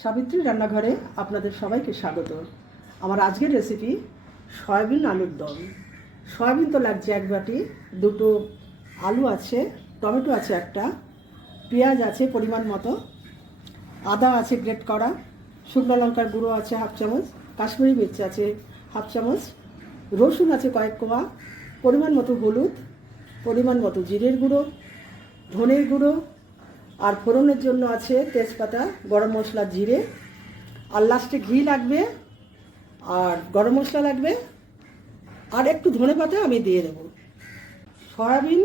সাবিত্রী রান্নাঘরে আপনাদের সবাইকে স্বাগত। আমার আজকের রেসিপি সয়াবিন আলুর দম। সয়াবিন তো লাগছে এক বাটি, দুটো আলু আছে, টমেটো আছে একটা, পেঁয়াজ আছে পরিমাণ মতো, আদা আছে গ্রেট করা, শুকনো লঙ্কার গুঁড়ো আছে হাফ চামচ, কাশ্মীরি মির্চ আছে হাফ চামচ, রসুন আছে কয়েক কোয়া, পরিমাণ মতো হলুদ, পরিমাণ মতো জিরের গুঁড়ো, ধনের গুঁড়ো, আর ফোড়নের জন্য আছে তেজপাতা, গরম মশলা, জিরে, আর লাস্টে ঘি লাগবে, আর গরম মশলা লাগবে, আর একটু ধনেপাতা আমি দিয়ে দেবো। সয়াবিন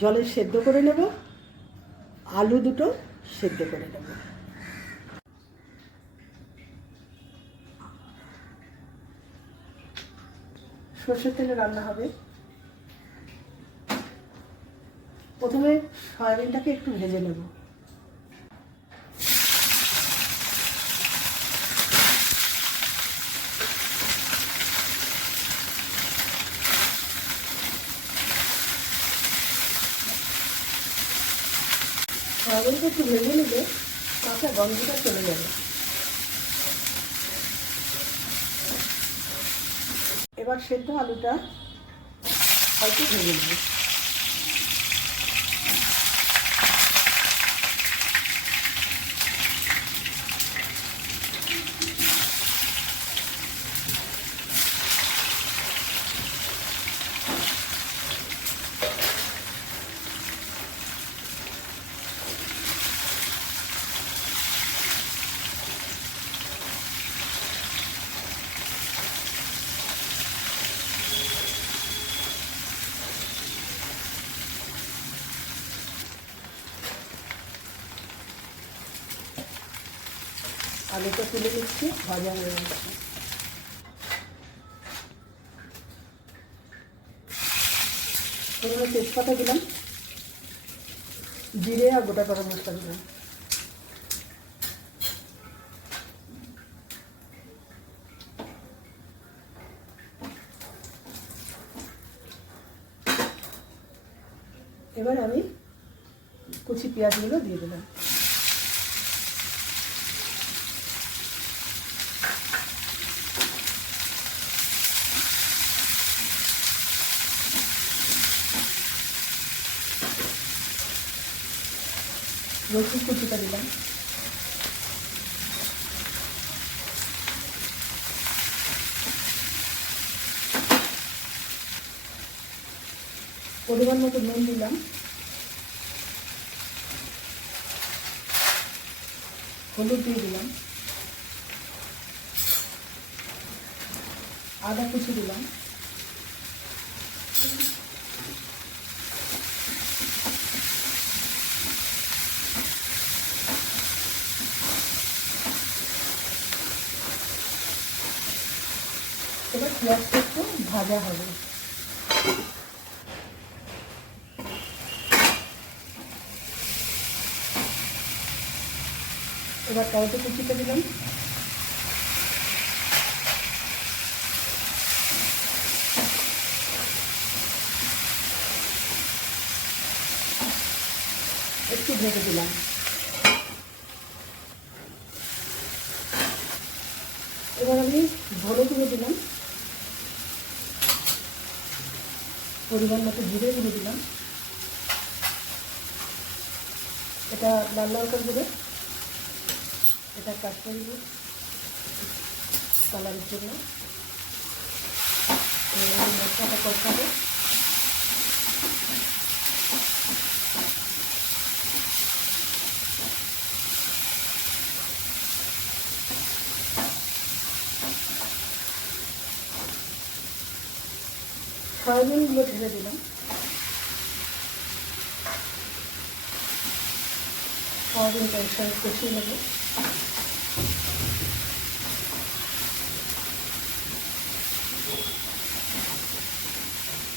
জলে সেদ্ধ করে নেব, আলু দুটো সেদ্ধ করে নেব। সর্ষের তেলে রান্না হবে। প্রথমে সয়াবিনটাকে একটু ভেজে নেব। সয়াবিনটা একটু ভেজে নিলে কাঁচা গন্ধটা চলে যাবে। এবার সেদ্ধ আলুটা হয়তো ভেজে নেব। আলুটা তুলে নিচ্ছি, ভাজা হয়ে গেছে। এবার তেজপাতা দিলাম, জিরে আর গোটা গরম মশলা দিলাম। এবার আমি কুচি পেঁয়াজগুলো দিয়ে দিলাম। রসুন কুচিটা দিলাম। পরিমাণ মতো নুন দিলাম, হলুদ দিয়ে দিলাম, আদা কুচি দিলাম, এবার পেঁয়াজটা একটু ভাজা হবে। এবার টমেটো কুচিটা দিলাম, একটু ভেজে দিলাম। এবার আমি ধনে গুঁড়ো দিলাম, পরিমাণ মতো জিরে গুঁড়ো দিলাম, এটা লাল লঙ্কার গুঁড়ো, এটা কাশ্মীরি গুঁড়ো কালারের জন্য। মশলাটা কষাবো। সয়াবিনগুলো ঢেলে দিলাম। সয়াবিনটা এর সঙ্গে কষিয়ে নেব।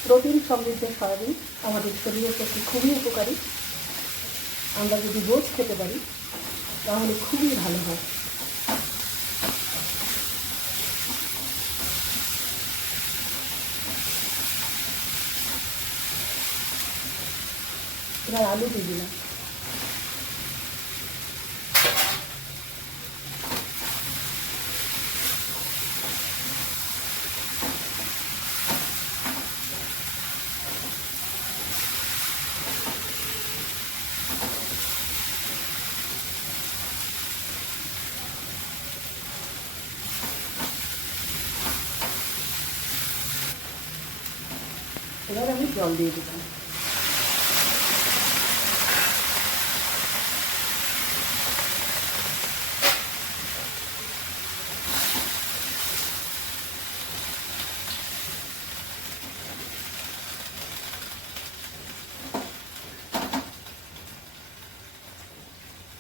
প্রোটিন সমৃদ্ধ সয়াবিন আমাদের শরীরের পক্ষে খুবই উপকারী। আমরা যদি রোজ খেতে পারি তাহলে খুবই ভালো হয়। এবার আলু দিয়ে দিলাম। এবার আমি জল দিয়ে দিলাম।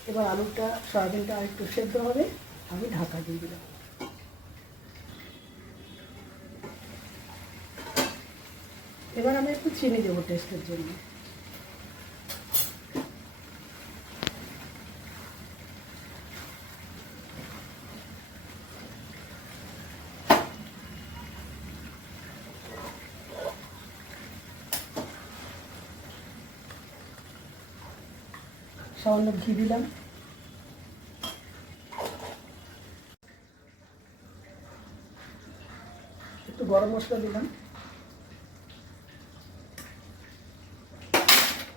এবার আলুটা সয়াবিনটা আর একটু সেদ্ধ হবে, আমি ঢাকা দিয়ে দিলাম। এবার আমি একটু চিনি দেবো টেস্টের জন্য। সামান্য ঘি দিলাম। একটু গরম মশলা দিলাম।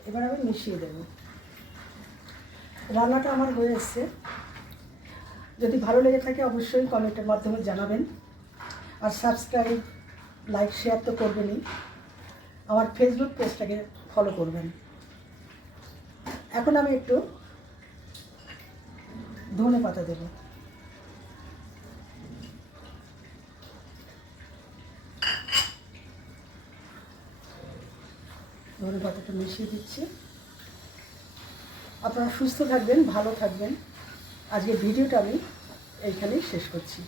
এবার আমি মিশিয়ে দেবো। রান্নাটা আমার হয়ে এসছে। যদি ভালো লেগে থাকে অবশ্যই কমেন্টের মাধ্যমে জানাবেন। আর সাবস্ক্রাইব, লাইক, শেয়ার তো করবেনই। আমার ফেসবুক পেজটাকে ফলো করবেন। এখন আমি একটু ধনে পাতা দেব। ধনে পাতাটা মিশিয়ে দিচ্ছি। আপনারা সুস্থ থাকবেন, ভালো থাকবেন। আজকের ভিডিওটা আমি এইখানেই শেষ করছি।